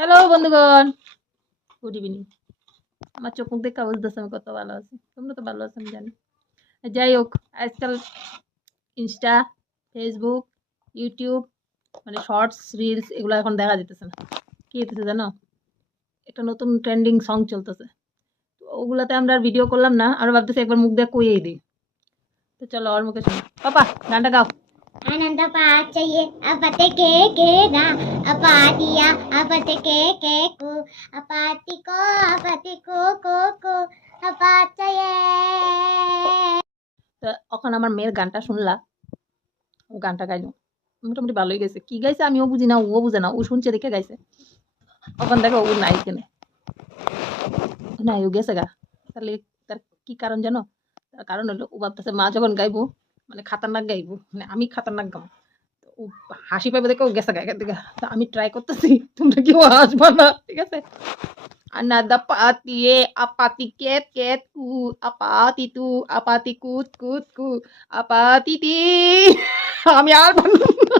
Hello বন্ধুগণ, good evening. আমার চোখ মুখ দেখে বুঝতেছে আমি কত ভালো আছি। তোমরা তো ভালো আছো আমি জানি। যাই হোক, আজকাল ইনস্টা, ফেসবুক, ইউটিউব মানে শর্টস, রিলস এগুলো এখন দেখা যেতেছে না। কি হইতেছে জানো? একটা নতুন ট্রেন্ডিং সং চলতেছে। তো ওগুলাতে আমরা আর ভিডিও করলাম না, আর ভাবতেছি একবার মুখ দিয়ে কইয়েই দিই। তো চলো ওর মুখে শুনি। পাপা গানটা গাও। आनंद पाचये अपते के ना अपातिया अपते के को अपति को अपाचये। তো এখন আমার মেয়ের গানটা শুনলা, ও গানটা গাইলো মোটামুটি ভালোই গেছে। কি গাইছে আমিও বুঝি না, ও বুঝে না, ও শুনছে দেখে গাইছে। এখন দেখো ও নাই কেনে, নাই ও গেছে গা। তাহলে তার কি কারণ জানো? তার কারণ হলো ও ভাবতেছে মা যখন গাইবো মানে খাতারনাক গাইবো, মানে আমি খাতারনাক গাবো। তো ও হাসি পাবে দেখে ও গেছে গা এখান থেকে। তো আমি ট্রাই করতেছি, তোমরা কেউ হাসবা না, ঠিক আছে? Another party, apati ket ket ku, apati tu, apati kut kut ku, apati ti। আমি আর পারলাম না।